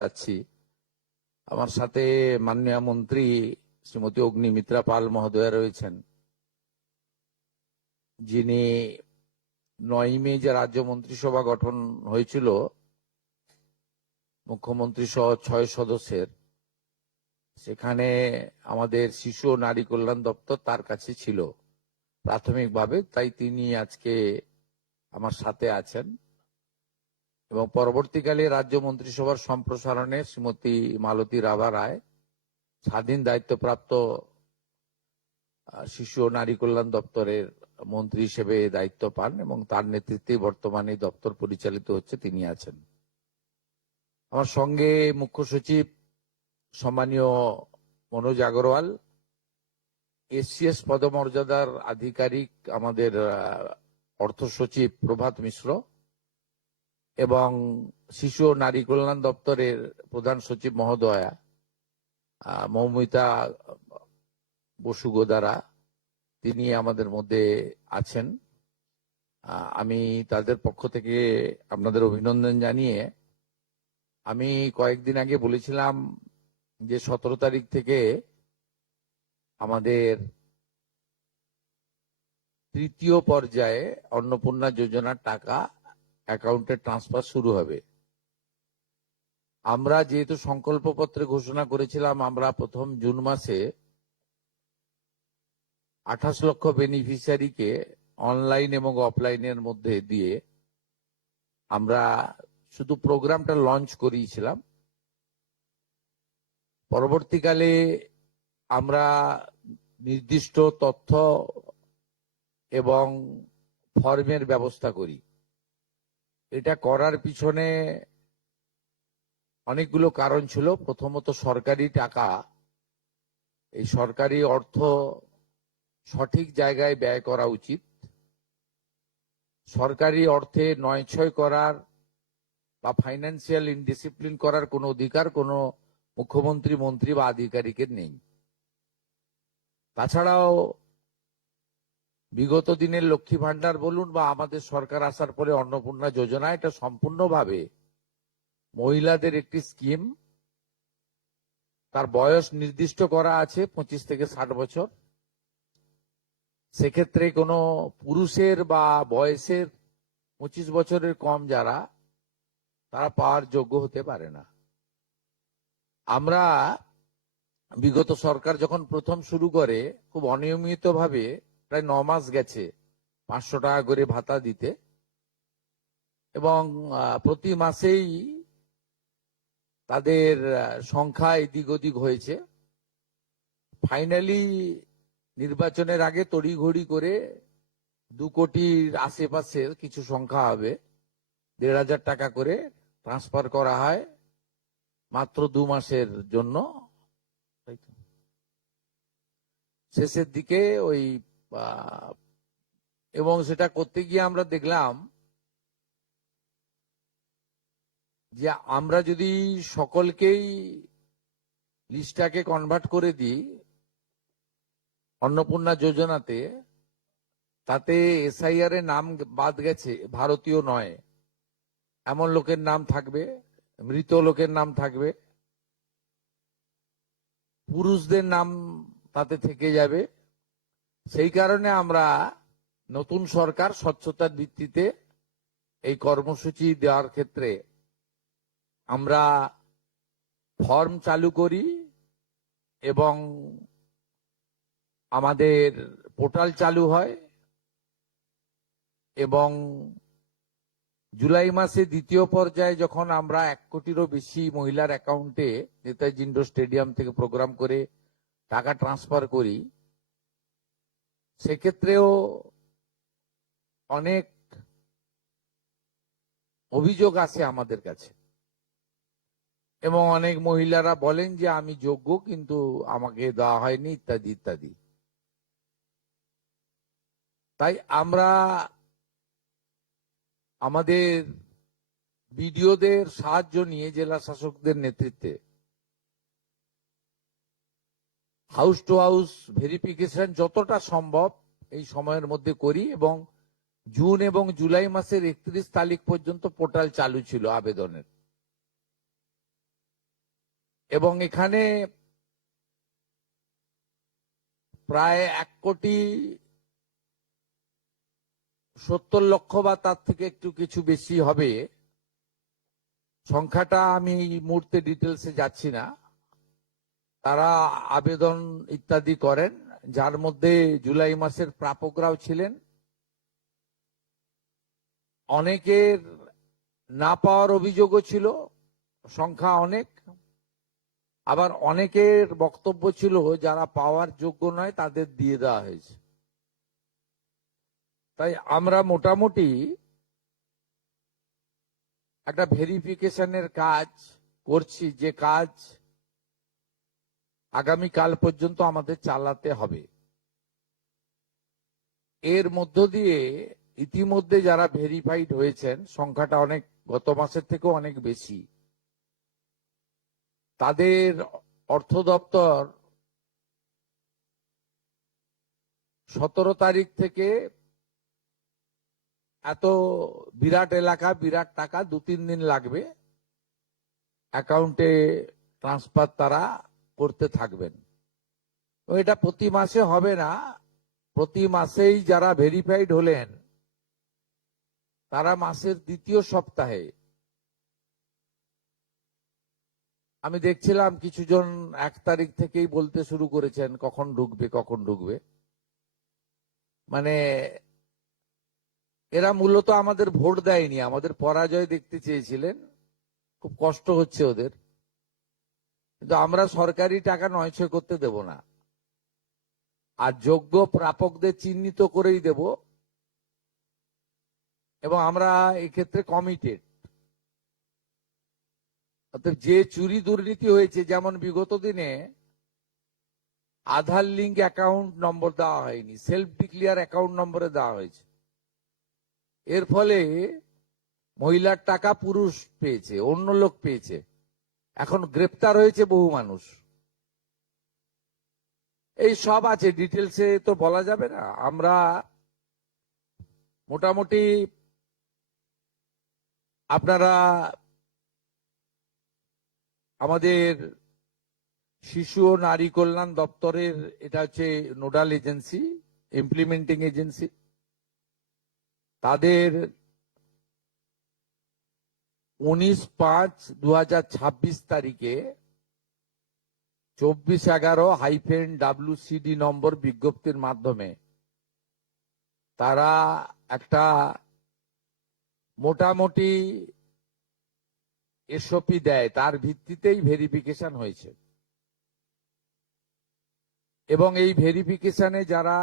যাচ্ছি। আমার সাথে মাননীয় মন্ত্রী শ্রীমতী অগ্নিমিত্রা পাল মহোদয়া রয়েছেন, যিনি 9 মে যে রাজ্য মন্ত্রিসভা গঠন হয়েছিল মুখ্যমন্ত্রী সহ 6 সদস্যের, সেখানে আমাদের শিশু ও নারী কল্যাণ দপ্তর তার কাছে ছিল প্রাথমিকভাবে। তাই তিনি আজকে আমার সাথে আছেন এবং পরবর্তীকালে রাজ্য মন্ত্রিসভার সম্প্রসারণে শ্রীমতী মালতী রাভা রায় স্বাধীন দায়িত্বপ্রাপ্ত শিশু ও নারী কল্যাণ দপ্তরের মন্ত্রী হিসেবে দায়িত্ব পান এবং তার নেতৃত্বে বর্তমানে দপ্তর পরিচালিত হচ্ছে, তিনি আছেন। আমার সঙ্গে মুখ্য সচিব সম্মানীয় মনোজ আগরওয়াল, এসসিএস পদমর্যাদার আধিকারিক আমাদের অর্থ সচিব প্রভাত মিশ্র এবং শিশু ও নারী কল্যাণ দপ্তরের প্রধান সচিব মহোদয়া মৌমিতা বসুগোদারা, তিনি আমাদের মধ্যে আছেন। আমি তাদের পক্ষ থেকে আপনাদের অভিনন্দন জানিয়ে, আমি কয়েকদিন আগে বলেছিলাম যে 17 তারিখ থেকে আমাদের তৃতীয় পর্যায়ে অন্নপূর্ণা যোজনার টাকা অ্যাকাউন্টে ট্রান্সফার শুরু হবে। আমরা যেহেতু সংকল্পপত্রে ঘোষণা করেছিলাম, আমরা প্রথম জুন মাসে 28 লক্ষ বেনিফিশিয়ারিকে অনলাইন এবং অফলাইনের মধ্যে দিয়ে আমরা শুধু প্রোগ্রামটা লঞ্চ করিয়েছিলাম। পরবর্তীকালে আমরা নির্দিষ্ট তথ্য এবং ফর্মের ব্যবস্থা করি। এটা করার পিছনে অনেকগুলো কারণ ছিল। প্রথমত, সরকারি টাকা, এই সরকারি অর্থ সঠিক জায়গায় ব্যয় করা উচিত। সরকারি অর্থে নয়ছয় করার বা ফাইন্যান্সিয়াল ইনডিসিপ্লিন করার কোনো অধিকার কোনো মুখ্যমন্ত্রী, মন্ত্রী বা আধিকারিকের নেই। তাছাড়াও বিগত দিনের লক্ষ্মী ভান্ডার বলুন বা আমাদের সরকার আসার পরে অন্নপূর্ণা যোজনা, এটা সম্পূর্ণভাবে মহিলাদের একটি স্কিম। তার বয়স নির্দিষ্ট করা আছে 25 থেকে 60 বছর। সেক্ষেত্রে কোনো পুরুষের বা বয়সের 25 বছরের কম যারা, তারা পাওয়ার যোগ্য হতে পারে না। আমরা বিগত সরকার যখন প্রথম শুরু করে, খুব অনিয়মিতভাবে প্রায় 9 মাস গেছে 500 টাকা করে ভাতা দিতে, এবং প্রতি মাসেই তাদের সংখ্যা এদিক ওদিক হয়েছে। ফাইনালি নির্বাচনের আগে তড়িঘড়ি করে 2 কোটির আশেপাশের কিছু সংখ্যা হবে, 1,500 টাকা করে ট্রান্সফার করা হয় মাত্র 2 মাসের জন্য। শেষের দিকে ওই এবং সেটা করতে গিয়ে আমরা দেখলাম যে আমরা যদি সকলকেই লিস্টটাকে কনভার্ট করে দিই অন্নপূর্ণা যোজনাতে, তাতে এসআইআর এর নাম বাদ গেছে, ভারতীয় নয় এমন লোকের নাম থাকবে, মৃত লোকের নাম থাকবে, পুরুষদের নাম তাতে থেকে যাবে। সেই কারণে আমরা নতুন সরকার স্বচ্ছতার ভিত্তিতে এই কর্মসূচি দেওয়ার ক্ষেত্রে আমরা ফর্ম চালু করি এবং আমাদের পোর্টাল চালু হয়, এবং জুলাই মাসে দ্বিতীয় পর্যায়ে যখন আমরা 1 কোটিরও বেশি মহিলার অ্যাকাউন্টে নেতাজি ইন্ডোর স্টেডিয়াম থেকে প্রোগ্রাম করে টাকা ট্রান্সফার করি, সেক্ষেত্রেও অনেক অভিযোগ আসে আমাদের কাছে, এবং অনেক মহিলারা বলেন যে আমি যোগ্য কিন্তু আমাকে দেওয়া হয়নি, ইত্যাদি ইত্যাদি। তাই আমরা আমাদের বিডিওদের সাহায্য নিয়ে জেলা শাসকদের নেতৃত্বে হাউস টু হাউস ভেরিফিকেশন যতটা সম্ভব এই সময়ের মধ্যে করি, এবং জুন এবং জুলাই মাসের 31 তারিখ পর্যন্ত পোর্টাল চালু ছিল আবেদনের। এবং এখানে প্রায় 1,70,00,000 বা তার থেকে একটু কিছু বেশি হবে। সংখ্যাটা আমি এই মুহূর্তে ডিটেলসে যাচ্ছি না। তারা আবেদন ইত্যাদি করেন, যার মধ্যে জুলাই মাসের প্রাপকরাও ছিলেন। অনেকের না পাওয়ার অভিযোগও ছিল, সংখ্যা অনেক। আবার অনেকের বক্তব্য ছিল যারা পাওয়ার যোগ্য নয় তাদের দিয়ে দেওয়া হয়েছে। তাই আমরা মোটামুটি একটা ভেরিফিকেশনের কাজ করছি, যে কাজ আগামীকাল পর্যন্ত আমাদের চালাতে হবে। এর মধ্য দিয়ে ইতিমধ্যে যারা ভেরিফাইড হয়েছেন, সংখ্যাটা অনেক, গত মাসের থেকেও অনেক বেশি, তাদের অর্থ দপ্তর 17 তারিখ থেকে এত বিরাট এলাকা, বিরাট টাকা, 2-3 দিন লাগবে, অ্যাকাউন্টে ট্রান্সফার তারা করতে থাকবেন। এটা প্রতি মাসে হবে না, প্রতি মাসেই যারা ভেরিফাইড হলেন তারা মাসের দ্বিতীয় সপ্তাহে, আমি দেখছিলাম কিছুজন 1 তারিখ থেকেই বলতে শুরু করেছেন কখন ঢুকবে কখন ঢুকবে। মানে এরা মূলত আমাদের ভোট দেয়নি, আমাদের পরাজয় দেখতে চেয়েছিলেন, খুব কষ্ট হচ্ছে ওদের। কিন্তু আমরা সরকারি টাকা নয়ছয় করতে দেব না, আর যোগ্য প্রাপকদের চিহ্নিত করেই দেব। এবং আমরা এক্ষেত্রে কমিটেড। অর্থাৎ যে চুরি দুর্নীতি হয়েছে, যেমন বিগত দিনে আধার লিঙ্ক অ্যাকাউন্ট নম্বর দেওয়া হয়নি, সেলফ ডিক্লিয়ার অ্যাকাউন্ট নম্বরে দেওয়া হয়েছে। এর ফলে মহিলার টাকা পুরুষ পেয়েছে, অন্য লোক পেয়েছে, এখন গ্রেপ্তার হয়েছে বহু মানুষ। এই সব আছে, ডিটেলসে তো বলা যাবে না। আমরা মোটামুটি, আপনারা আমাদের শিশু ও নারী কল্যাণ দপ্তরের, এটা হচ্ছে নোডাল এজেন্সি, ইমপ্লিমেন্টিং এজেন্সি, তাদের 19/5/2026 তারিখে 2411-WCD নম্বর বিজ্ঞপ্তির মাধ্যমে তারা একটা মোটামুটি এসওপি দেয়, তার ভিত্তিতেই ভেরিফিকেশন হয়েছে। এবং এই ভেরিফিকেশনে যারা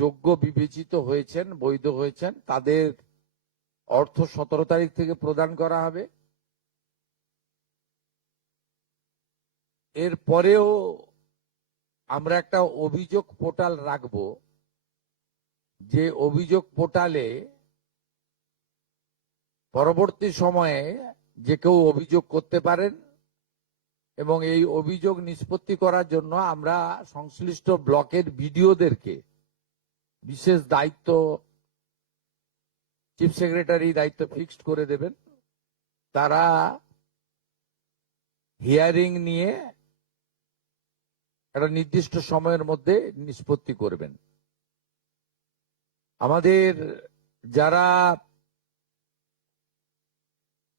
যোগ্য বিবেচিত হয়েছেন, বৈধ হয়েছেন, তাদের অর্থ 17 তারিখ থেকে প্রদান করা হবে। এরপরেও আমরা একটা অভিযোগ পোর্টাল রাখব, যে অভিযোগ পোর্টালে পরবর্তী সময়ে যে কেউ অভিযোগ করতে পারেন, এবং এই অভিযোগ নিষ্পত্তি করার জন্য আমরা সংশ্লিষ্ট ব্লকের বিডিওদেরকে বিশেষ দায়িত্ব, চিফ সেক্রেটারি দায়িত্ব ফিক্সড করে দেবেন। তারা হিয়ারিং নিয়ে একটা নির্দিষ্ট সময়ের মধ্যে নিষ্পত্তি করবেন। আমাদের যারা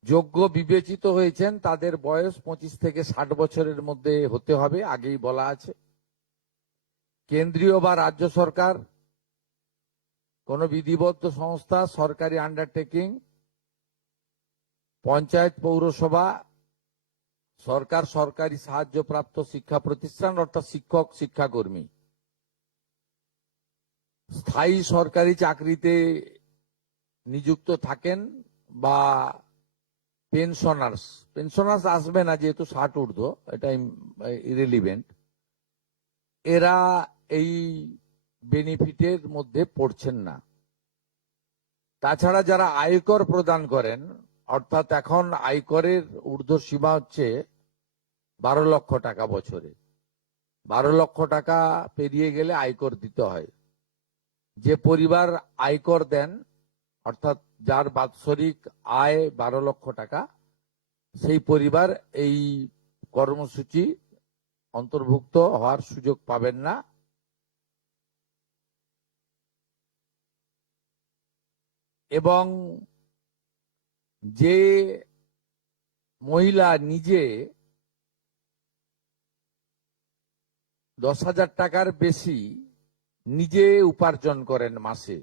যোগ্য বিবেচিত হয়েছেন তাদের বয়স 25 থেকে 60 বছরের মধ্যে হতে হবে, আগেই বলা আছে। কেন্দ্রীয় বা রাজ্য সরকার, কোন বিধিবদ্ধ সংস্থা, সরকারি আন্ডারটেকিং, পঞ্চায়েত, পৌরসভা, সরকার, সরকারি সাহায্যপ্রাপ্ত শিক্ষা প্রতিষ্ঠান অর্থাৎ শিক্ষক, শিক্ষাকর্মী, স্থায়ী সরকারি চাকরিতে নিযুক্ত থাকেন, বা পেনশনার্স আসবে না যেহেতু 60 ঊর্ধ্ব, এটা ইরেলিভেন্ট, এরা এই বেনিফিটের মধ্যে পড়ছেন না। তাছাড়া যারা আয়কর প্রদান করেন, অর্থাৎ এখন আয়করের ঊর্ধ্ব সীমা হচ্ছে 12 লক্ষ টাকা বছরে, 12 লক্ষ টাকা পেরিয়ে গেলে আয়কর দিতে হয়। যে পরিবার আয়কর দেন, অর্থাৎ যার বাৎসরিক আয় 12 লক্ষ টাকা, সেই পরিবার এই কর্মসূচি অন্তর্ভুক্ত হওয়ার সুযোগ পাবেন না। এবং যে মহিলা নিজে 10,000 টাকার বেশি নিজে উপার্জন করেন মাসে,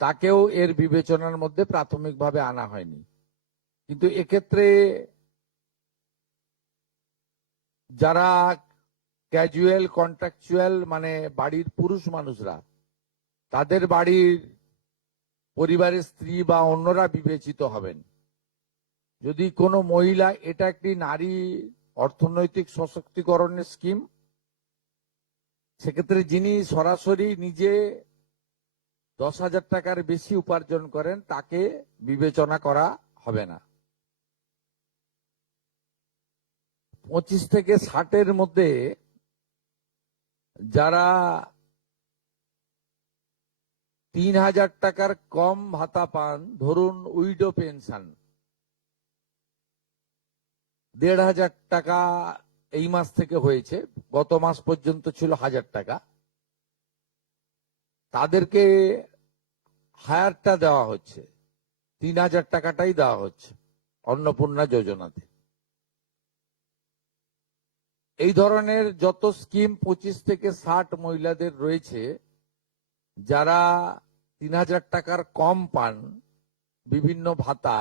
তাকেও এর বিবেচনার মধ্যে প্রাথমিকভাবে আনা হয়নি। কিন্তু এক্ষেত্রে যারা ক্যাজুয়াল কন্ট্রাকচুয়াল মানে বাড়ির পুরুষ মানুষরা, তাদের বাড়ির পরিবারের স্ত্রী বা অন্যরা বিবেচিত হবেন। যদি কোনো মহিলা, এটা একটি নারী অর্থনৈতিক সশক্তিকরণের স্কিম, সেক্ষেত্রে যিনি সরাসরি নিজে 10,000 টাকার বেশি উপার্জন করেন তাকে বিবেচনা করা হবে না। 25 থেকে 60-এর মধ্যে যারা 3,000 টাকার কম ভাতা পান, ধরুন উইডো পেনশন 1,500 টাকা এই মাস থেকে হয়েছে, গত মাস পর্যন্ত ছিল 1,000 টাকা, তাদেরকে হায়ারটা দেওয়া হচ্ছে, 3,000 টাকাটাই দেওয়া হচ্ছে অন্নপূর্ণা যোজনাতে। এই ধরনের যত স্কিম 25 থেকে 60 মহিলাদের রয়েছে, যারা 3,000 টাকার কম পান বিভিন্ন ভাতা,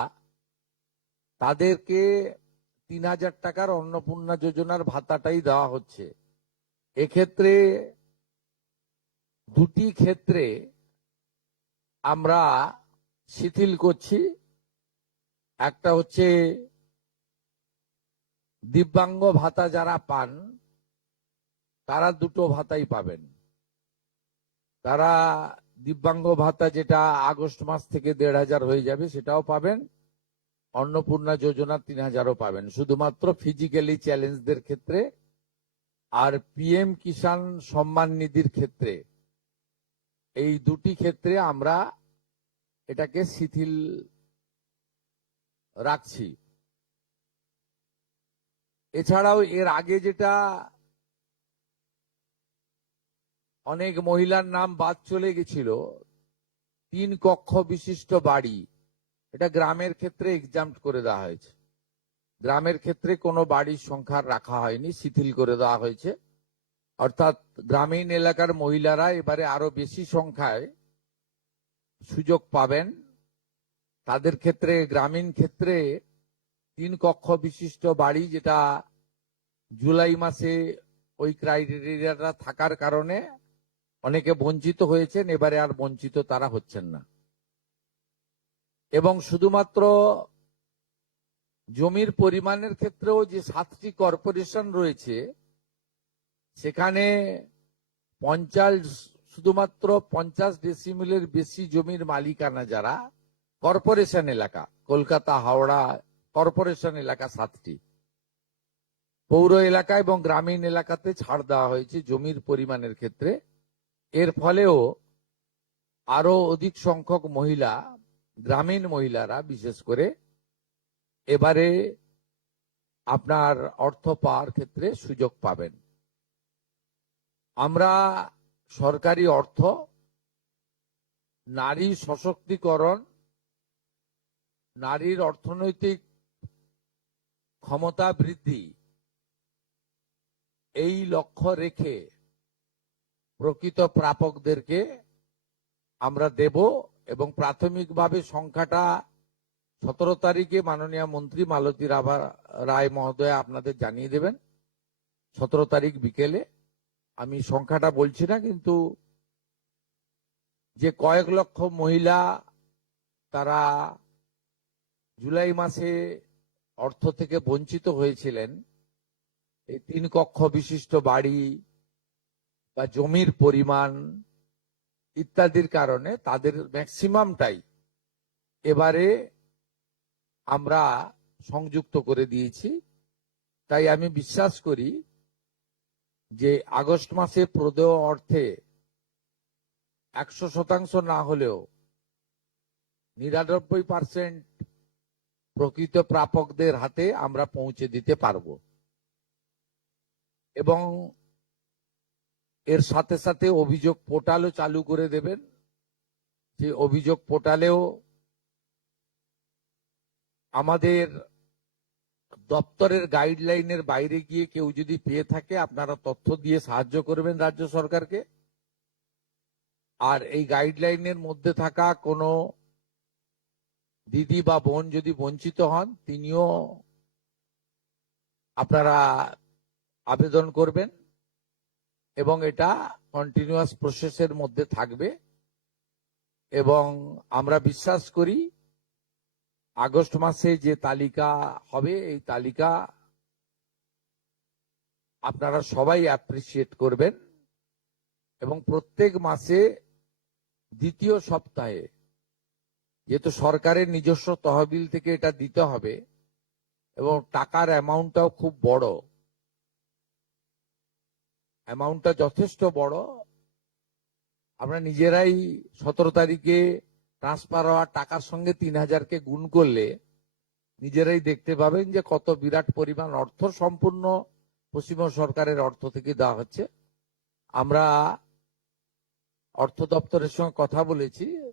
তাদেরকে 3,000 টাকার অন্নপূর্ণা যোজনার ভাতাটাই দেওয়া হচ্ছে। এক্ষেত্রে দুটি ক্ষেত্রে আমরা শিথিল করছি। একটা হচ্ছে দিব্যাঙ্গ ভাতা যারা পান তারা দুটো ভাতাই পাবেন। তারা দিব্যাঙ্গ ভাতা যেটা আগস্ট মাস থেকে 1,500 হয়ে যাবে সেটাও পাবেন, অন্নপূর্ণা যোজনা 3,000ও পাবেন, শুধুমাত্র ফিজিক্যালি চ্যালেঞ্জদের ক্ষেত্রে। আর পিএম কিষাণ সম্মান নিধির ক্ষেত্রে, এই দুটি ক্ষেত্রে আমরা এটাকে শিথিল রাখছি। এছাড়াও এর আগে যেটা অনেক মহিলার নাম বাদ চলে গেছিল, 3 কক্ষ বিশিষ্ট বাড়ি, এটা গ্রামের ক্ষেত্রে এক্সাম্পট করে দেওয়া হয়েছে। গ্রামের ক্ষেত্রে কোনো বাড়ির সংখ্যা রাখা হয়নি, শিথিল করে দেওয়া হয়েছে। অর্থাৎ গ্রামীণ এলাকার মহিলারা এবারে আরো বেশি সংখ্যায় সুযোগ পাবেন। তাদের ক্ষেত্রে, গ্রামীণ ক্ষেত্রে 3 কক্ষ বিশিষ্ট বাড়ি, যেটা জুলাই মাসে ওই ক্রাইটেরিয়াটা থাকার কারণে অনেকে বঞ্চিত হয়েছেন, এবারে আর বঞ্চিত তারা হচ্ছেন না। এবং শুধুমাত্র জমির পরিমাণের ক্ষেত্রেও যে 7টি কর্পোরেশন রয়েছে, সেখানে শুধুমাত্র 50 ডেসিমিলের বেশি জমির মালিকানা যারা কর্পোরেশন এলাকা, কলকাতা হাওড়া কর্পোরেশন এলাকা 7টি, পৌর এলাকা এবং গ্রামীণ এলাকাতে ছাড় দেওয়া হয়েছে জমির পরিমাণের ক্ষেত্রে। এর ফলেও আরো অধিক সংখ্যক মহিলা, গ্রামীণ মহিলারা বিশেষ করে, এবারে আপনার অর্থ পাওয়ার ক্ষেত্রে সুযোগ পাবেন। আমরা সরকারি অর্থ নারী সশক্তিকরণ, নারীর অর্থনৈতিক ক্ষমতা বৃদ্ধি, এই লক্ষ্য রেখে প্রকৃত প্রাপকদেরকে আমরা দেব। এবং প্রাথমিকভাবে সংখ্যাটা 17 তারিখে মাননীয় মন্ত্রী মালতী রায় মহোদয় আপনাদের জানিয়ে দেবেন। 17 তারিখ বিকেলে। আমি সংখ্যাটা বলছি না, কিন্তু যে কয়েক লক্ষ মহিলা তারা জুলাই মাসে অর্থ থেকে বঞ্চিত হয়েছিলেন, এই 3 কক্ষ বিশিষ্ট বাড়ি বা জমির পরিমাণ ইত্যাদির কারণে তাদের ম্যাক্সিমামটাই এবারে আমরা সংযুক্ত করে দিয়েছি। তাই আমি বিশ্বাস করি যে আগস্ট মাসে প্রদেয় অর্থে 100% না হলেও 99% প্রকৃত প্রাপকদের হাতে আমরা পৌঁছে দিতে পারবো। এবং এর সাথে সাথে অভিযোগ পোর্টালও চালু করে দেবেন। যে অভিযোগ পোর্টালেও আমাদের দপ্তরের গাইডলাইনের বাইরে গিয়ে কেউ যদি পেয়ে থাকে আপনারা তথ্য দিয়ে সাহায্য করবেন রাজ্য সরকারকে। আর এই গাইডলাইনের মধ্যে থাকা কোনো দিদি বা বোন যদি বঞ্চিত হন তিনিও আপনারা আবেদন করবেন এবং এটা কন্টিনিউয়াস প্রসেসের মধ্যে থাকবে। এবং আমরা বিশ্বাস করি আগস্ট মাসে যে তালিকা হবে এই তালিকা আপনারা সবাই অ্যাপ্রিসিয়েট করবেন এবং প্রত্যেক মাসে দ্বিতীয় সপ্তাহে, যেহেতু সরকারের নিজস্ব তহবিল থেকে এটা দিতে হবে এবং টাকার অ্যামাউন্টটাও খুব বড়, অ্যামাউন্টটা যথেষ্ট বড়। আমরা নিজেরাই 17 তারিখে ট্রান্সফার হওয়ার টাকার সঙ্গে 3000কে গুণ করলে নিজেরাই দেখতে পাবেন যে কত বিরাট পরিমাণ অর্থ সম্পূর্ণ পশ্চিমবঙ্গ সরকারের অর্থ থেকে দেওয়া হচ্ছে। আমরা অর্থ দপ্তরের সঙ্গে কথা বলেছি,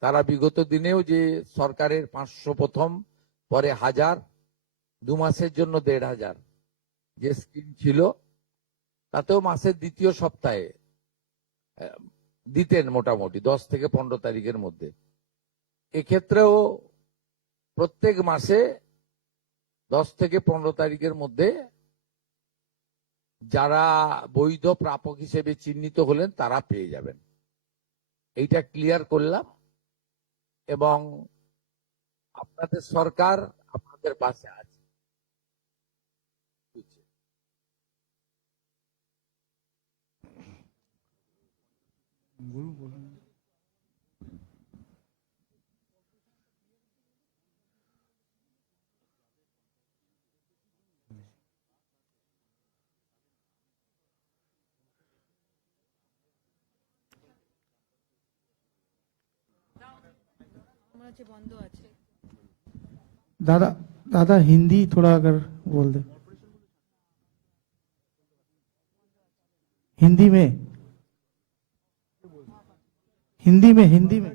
তারা বিগত দিনেও যে সরকারের 500 প্রথম, পরে 1000, 2 মাসের জন্য 1500 যে স্কিম ছিল তাতেও মাসের দ্বিতীয় সপ্তাহে দিতেন মোটামুটি 10 থেকে 15 তারিখের মধ্যে। এক্ষেত্রেও প্রত্যেক মাসে 10 থেকে 15 তারিখের মধ্যে যারা বৈধ প্রাপক হিসেবে চিহ্নিত হলেন তারা পেয়ে যাবেন। এইটা ক্লিয়ার করলাম এবং আপনাদের সরকার আপনাদের পাশে আছে। बंद আছে। दादा दादा हिंदी थोड़ा अगर बोल दे, हिंदी में हिंदी में हिंदी में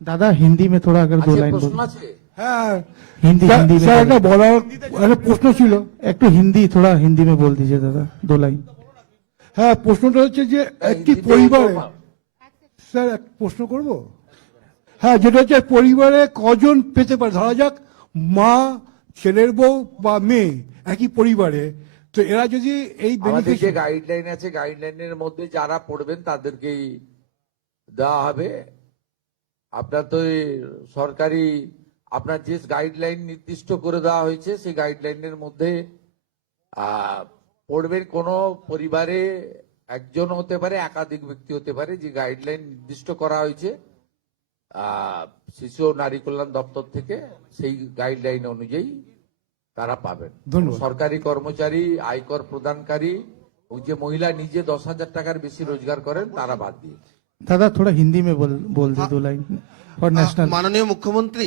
दादा हिंदी में थोड़ा अगर दो लाइन बोल। প্রশ্ন আছে? হ্যাঁ हिंदी हिंदी में স্যার थोड़ा- একটা বলার একটা প্রশ্ন ছিল। एक तो हिंदी थोड़ा हिंदी में बोल दीजिए दादा, 2 लाइन। হ্যাঁ প্রশ্নটা হচ্ছে যে একটি হিন্দিতে পরিবারে, তো- স্যার এক প্রশ্ন করব। হ্যাঁ যেটা হচ্ছে পরিবারে কজন পেতে পারে, ধরা যাক মা, ছেলের বউ বা মেয়ে একই পরিবারে, তো এরা যদি এই আমাদের যে বেনিফিশিয়ারি, গাইডলাইন আছে গাইডলাইনের মধ্যে যারা পড়বেন তাদেরকেই দেওয়া হবে। আপনার তো এই সরকারি আপনার যে গাইডলাইন নির্দিষ্ট করে দেওয়া হয়েছে সেই গাইডলাইনের মধ্যে পড়বেন। কোন পরিবারে একজন হতে পারে, একাধিক ব্যক্তি হতে পারে, যে গাইডলাইন নির্দিষ্ট করা হয়েছে শিশু ও নারী কল্যাণ দপ্তর থেকে, সেই গাইডলাইন অনুযায়ী তারা পাবেন। ধন্যবাদ। সরকারি কর্মচারী, আয়কর প্রদানকারী ও যে মহিলা নিজে 10,000 টাকার বেশি রোজগার করেন তারা বাদ দিয়ে। दादा थोड़ा हिंदी में बोल दे 2 लाइन और नेशनल। মাননীয় মুখ্যমন্ত্রী,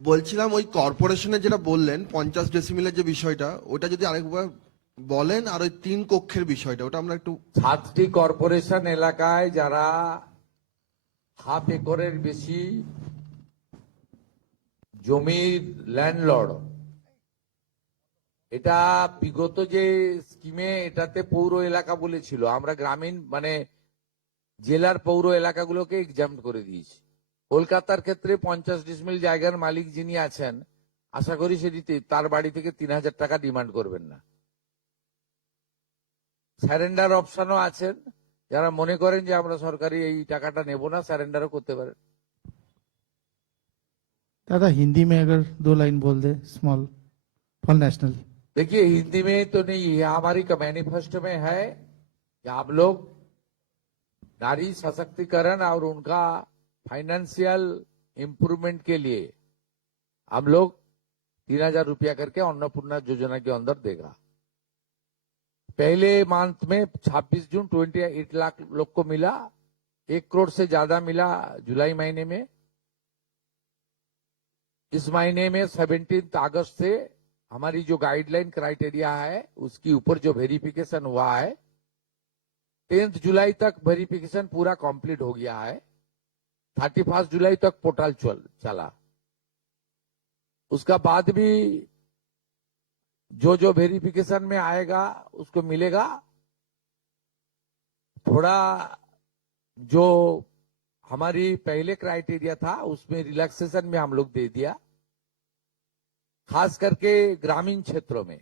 বলছিলাম ওই কর্পোরেশনের যেটা বললেন 50 ডেসিমিলের যে বিষয়টা, ওটা যদি আরেকবার বলেন, আর ওই 3 কক্ষের বিষয়টা ওটা আমরা একটু। 7টি কর্পোরেশন এলাকায় যারা হাফ একরের বেশি জমির ল্যান্ডলর্ড, এটা বিগত যে স্কিমে এটাতে পৌর এলাকা বলেছিল, আমরা গ্রামীণ মানে জেলার পৌর এলাকাগুলোকে এক্সাম্পট করে দিয়েছি। কলকাতার ক্ষেত্রে 50 ডিসমিল জায়গার মালিক যিনি আছেন, আশা করি সেটি তার বাড়ি থেকে 3000 টাকা ডিমান্ড করবেন না। স্যারেন্ডার অপশনও আছেন, যারা মনে করেন যে আমরা সরকারি এই টাকাটা নেব না, স্যারেন্ডারও করতে পারেন। दादा हिंदी में अगर 2 लाइन बोल दे स्मॉल फॉर नेशनल। देखिए हिंदी में तो नहीं है, हमारी मैनिफेस्टो में है कि आप लोग नारी सशक्तिकरण और उनका फाइनेंशियल इम्प्रूवमेंट के लिए हम लोग 3000 रुपया करके अन्नपूर्णा योजना के अंदर देगा। पहले मंथ में 26 जून 28 लाख लोग को मिला, 1 करोड़ से ज्यादा मिला जुलाई महीने में। इस महीने में 17 अगस्त से हमारी जो गाइडलाइन क्राइटेरिया है उसके ऊपर जो वेरिफिकेशन हुआ है, 10 जुलाई तक वेरिफिकेशन पूरा कंप्लीट हो गया है। 31 जुलाई तक पोर्टल चला। उसका बाद भी जो वेरिफिकेशन में आएगा उसको मिलेगा। थोड़ा जो हमारी पहले क्राइटेरिया था उसमें रिलैक्सेशन में हम लोग दे दिया, खास करके ग्रामीण क्षेत्रों में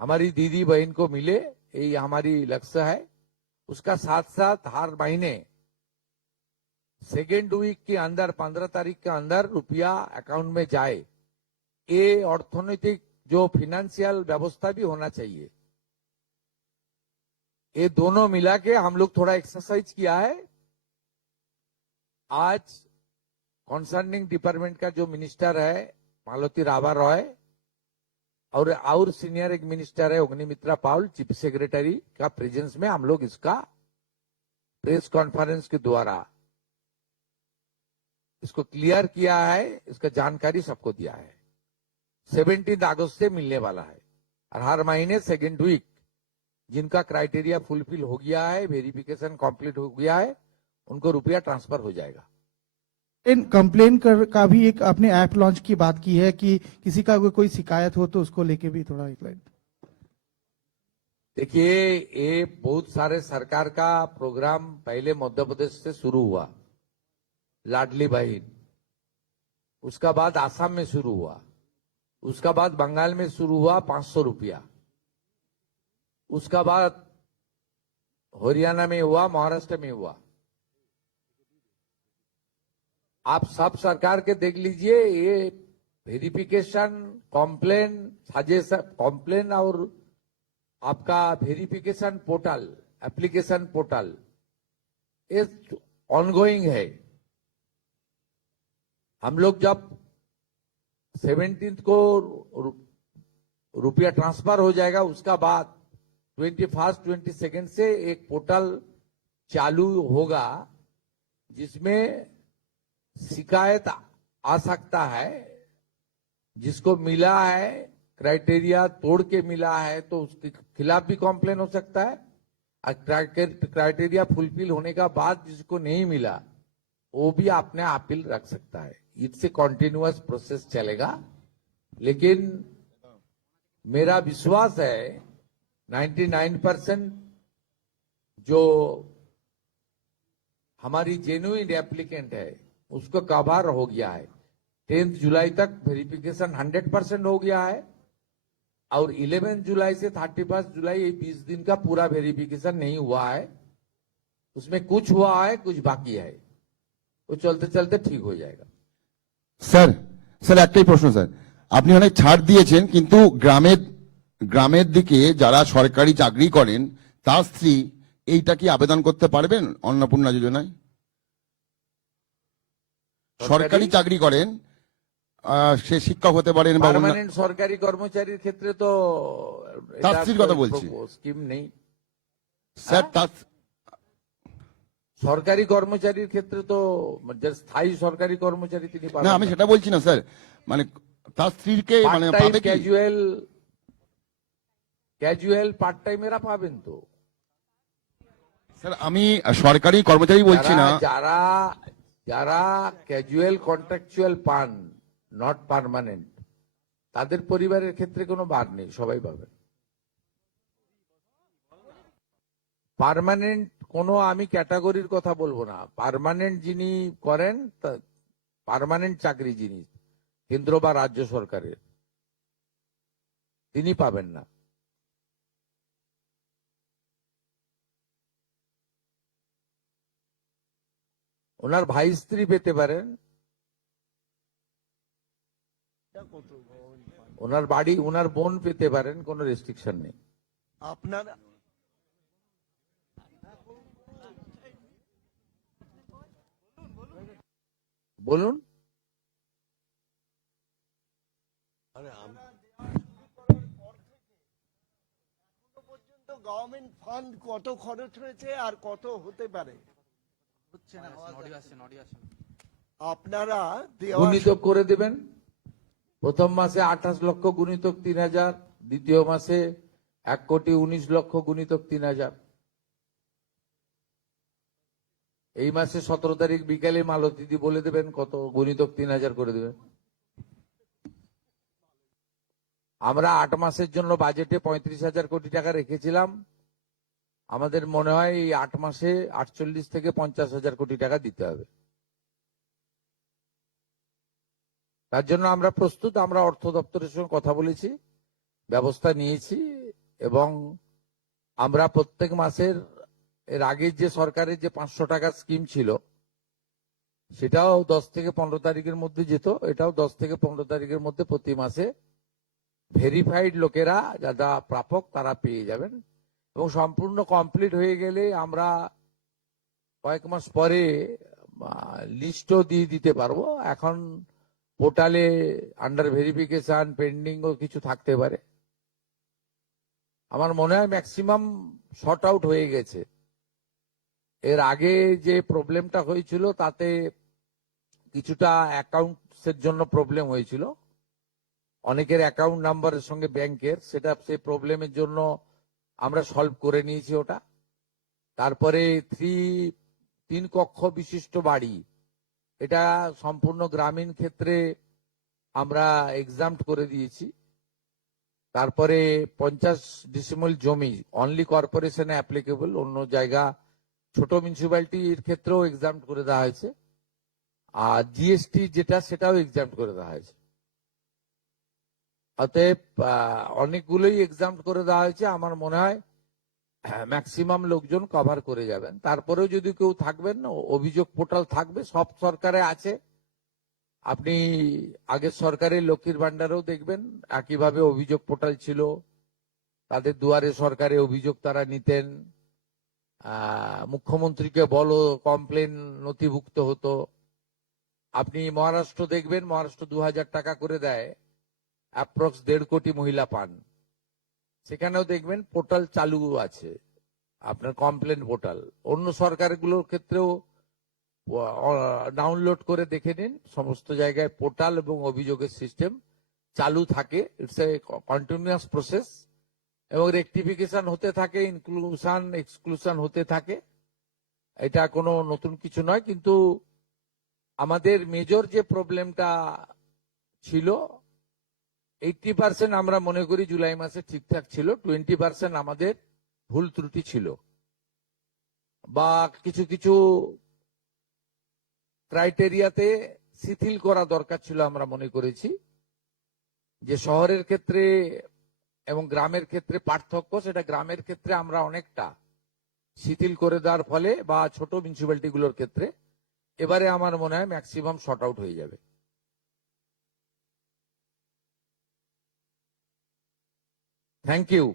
हमारी दीदी बहन को मिले, यही हमारी लक्ष्य है। उसका साथ साथ हर महीने सेकेंड वीक के अंदर 15 तारीख के अंदर रुपया अकाउंट में जाए, ये अर्थनैतिक जो फाइनेंशियल व्यवस्था भी होना चाहिए। ये दोनों मिला के हम लोग थोड़ा एक्सरसाइज किया है। आज कंसर्निंग डिपार्टमेंट का जो मिनिस्टर है मालती राबा रॉय और सीनियर एक मिनिस्टर है अग्निमित्रा पाउल, चीफ सेक्रेटरी का प्रेजेंस में हम लोग इसका प्रेस कॉन्फ्रेंस के द्वारा इसको क्लियर किया है, इसका जानकारी सबको दिया है। 17 अगस्त से मिलने वाला है और हर महीने सेकेंड वीक जिनका क्राइटेरिया फुलफिल हो गया है, वेरिफिकेशन कंप्लीट हो गया है, उनको रुपया ट्रांसफर हो जाएगा। इन कंप्लेन का भी एक आपने ऐप लॉन्च की बात की है कि किसी का कोई शिकायत हो तो उसको लेके भी थोड़ा एक लाइन। देखिए, ये बहुत सारे सरकार का प्रोग्राम पहले मध्य प्रदेश से शुरू हुआ, लाडली बहन, उसका बाद आसाम में शुरू हुआ, उसका बाद बंगाल में शुरू हुआ 500 रुपया, उसका बाद हरियाणा में हुआ, महाराष्ट्र में हुआ। आप सब सरकार के देख लीजिए, ये वेरिफिकेशन, कॉम्प्लेन, सजेशन, कॉम्प्लेन और आपका वेरिफिकेशन पोर्टल, एप्लीकेशन पोर्टल, ये ऑनगोइंग है। हम लोग जब 17 को रुपया ट्रांसफर हो जाएगा, उसका बाद 21, 22 से एक पोर्टल चालू होगा जिसमें शिकायत आ सकता है। जिसको मिला है, क्राइटेरिया तोड़ के मिला है, तो उसके खिलाफ भी कॉम्प्लेन हो सकता है। और क्राइटेरिया फुलफिल होने का बाद जिसको नहीं मिला वो भी अपने अपील रख सकता है। इससे कॉन्टिन्यूअस प्रोसेस चलेगा। लेकिन मेरा विश्वास है 99% जो हमारी जेन्युइन एप्लीकेंट है उसको कवर हो गया है। 10 जुलाई तक वेरिफिकेशन 100% हो गया है और 11 जुलाई से 31 जुलाई ये 20 दिन का पूरा वेरिफिकेशन नहीं हुआ है। उसमें कुछ हुआ है, कुछ बाकी है, वो चलते चलते ठीक हो जाएगा। স্যার একটাই প্রশ্ন স্যার, আপনি অনেক ছাড় দিয়েছেন কিন্তু গ্রামের দিকে যারা সরকারি চাকরি করেন তার স্ত্রী এইটা কি আবেদন করতে পারবেন অন্নপূর্ণা যোজনায়? সরকারি চাকরি করেন, সে শিক্ষক হতে পারেন বা পার্মানেন্ট সরকারি কর্মচারীর ক্ষেত্রে তো তার স্ত্রীর কথা বলছি স্কিম নেই স্যার। তার সরকারি কর্মচারীর ক্ষেত্রে তো যে স্থায়ী সরকারি কর্মচারী তিনি পাবেন না, আমি সেটা বলছি না স্যার, মানে তার স্ত্রীকে মানে পাবে কি? ক্যাজুয়াল পার্ট টাইম এরা পাবেন তো স্যার। আমি সরকারি কর্মচারী বলছি না, যারা যারা ক্যাজুয়াল কন্ট্রাকচুয়াল পান, নট পার্মানেন্ট, তাদের পরিবারের ক্ষেত্রে কোনো বার নেই, সবাই পাবেন। পার্মানেন্ট কোনো আমি ক্যাটাগরির কথা বলবো না। পার্মানেন্ট যিনি করেন, পার্মানেন্ট চাকরি যিনি কেন্দ্র বা রাজ্য সরকারের, তিনি পাবেন না। ওনার ভাই স্ত্রী পেতে পারেন, ওনার বাড়ি, ওনার বোন পেতে পারেন, কোনো রেস্ট্রিকশন নেই। আপনার বলুন। গভর্নমেন্ট ফান্ড কত খরচ হয়েছে আর কত হতে পারে আপনারা দেওয়া গুণিতক করে দেবেন। প্রথম মাসে 28 লক্ষ গুণিতক 3000, দ্বিতীয় মাসে 1,19,00,000 গুণিতক 3000। এই মাসে 17 তারিখ বিকালে মালতীদি বলে দেবেন কত গুণিতক 3000 করে দেবেন। আমরা 8 মাসের জন্য বাজেটে 35,000 কোটি টাকা রেখেছিলাম। আমাদের মনে হয় এই 8 মাসে 48 থেকে 50,000 কোটি টাকা দিতে হবে। তার জন্য আমরা প্রস্তুত। আমরা অর্থ দপ্তরের সঙ্গে কথা বলেছি, ব্যবস্থা নিয়েছি, এবং আমরা প্রত্যেক মাসের এর আগে যে সরকারের যে 500 টাকা স্কিম ছিল সেটাও 10 থেকে 15 তারিখের মধ্যে যেত, এটাও 10 থেকে 15 তারিখের মধ্যে প্রতি মাসে ভেরিফাইড লোকেরা যারা প্রাপক তারা পেয়ে যাবেন, এবং সম্পূর্ণ কমপ্লিট হয়ে গেলে আমরা কয়েক মাস পরে লিস্টও দিয়ে দিতে পারবো। এখন পোর্টালে আন্ডার ভেরিফিকেশন পেন্ডিং ও কিছু থাকতে পারে। আমার মনে হয় ম্যাক্সিমাম শর্ট আউট হয়ে গেছে। এর আগে যে প্রবলেমটা হয়েছিল তাতে কিছুটা অ্যাকাউন্টসের জন্য প্রবলেম হয়েছিল, অনেকের অ্যাকাউন্ট নাম্বারের সঙ্গে ব্যাংকের, সেটা সেই প্রবলেমের জন্য আমরা সলভ করে নিয়েছি ওটা। তারপরে 3 কক্ষ বিশিষ্ট বাড়ি, এটা সম্পূর্ণ গ্রামীণ ক্ষেত্রে আমরা এক্সাম্পট করে দিয়েছি। তারপরে 50 ডিসিমল জমি অনলি কর্পোরেশনে অ্যাপ্লিকেবল, অন্য জায়গা ছোট মিউনিসিপ্যালিটির ক্ষেত্রেও এক্সাম্পট করে দেওয়া হয়েছে। আর জিএসটি যেটা সেটাও এক্সাম্পট করে দেওয়া হয়েছে। অতএব অনেকগুলোই এক্সাম্পট করে দেওয়া হয়েছে। আমার মনে হয় ম্যাক্সিমাম লোকজন কভার করে যাবেন। তারপরেও যদি কেউ থাকবেন, অভিযোগ পোর্টাল থাকবে, সব সরকারে আছে। আপনি আগের সরকারের লক্ষ্মীর ভান্ডারেও দেখবেন একইভাবে অভিযোগ পোর্টাল ছিল। তাদের দুয়ারে সরকারে অভিযোগ তারা নিতেন, মুখ্যমন্ত্রীকে বলো কমপ্লেন নথিভুক্ত হতো। আপনি মহারাষ্ট্র দেখবেন, মহারাষ্ট্র 2000 টাকা করে দেয়, অ্যাপ্রক্স 1.5 কোটি মহিলা পান। সেখানেও দেখবেন পোর্টাল চালু আছে, আপনার কমপ্লেন পোর্টাল। অন্য সরকারগুলোর ক্ষেত্রেও ডাউনলোড করে দেখে নিন, সমস্ত জায়গায় পোর্টাল এবং অভিযোগের সিস্টেম চালু থাকে। ইটস এ কন্টিনিউয়াস প্রসেস, এবং রেকটিফিকেশন হতে থাকে, ইনক্লুশন এক্সক্লুশন হতে থাকে। এটা কোনো নতুন কিছু নয়। কিন্তু আমাদের মেজর যে প্রবলেমটা ছিল, 80% আমরা মনে করি জুলাই মাসে ঠিকঠাক ছিল, 20% আমাদের ভুল ত্রুটি ছিল, বা কিছু কিছু ক্রাইটেরিয়াতে শিথিল করা দরকার ছিল। আমরা মনে করেছি যে শহরের ক্ষেত্রে এবং গ্রামের ক্ষেত্রে পার্থক্য, সেটা গ্রামের ক্ষেত্রে আমরা অনেকটা শিথিল করে দেওয়ার ফলে, বা ছোট মিউনিসিপ্যালিটি গুলোর ক্ষেত্রে এবারে আমার মনে হয় ম্যাক্সিমাম শর্ট আউট হয়ে যাবে। Thank you.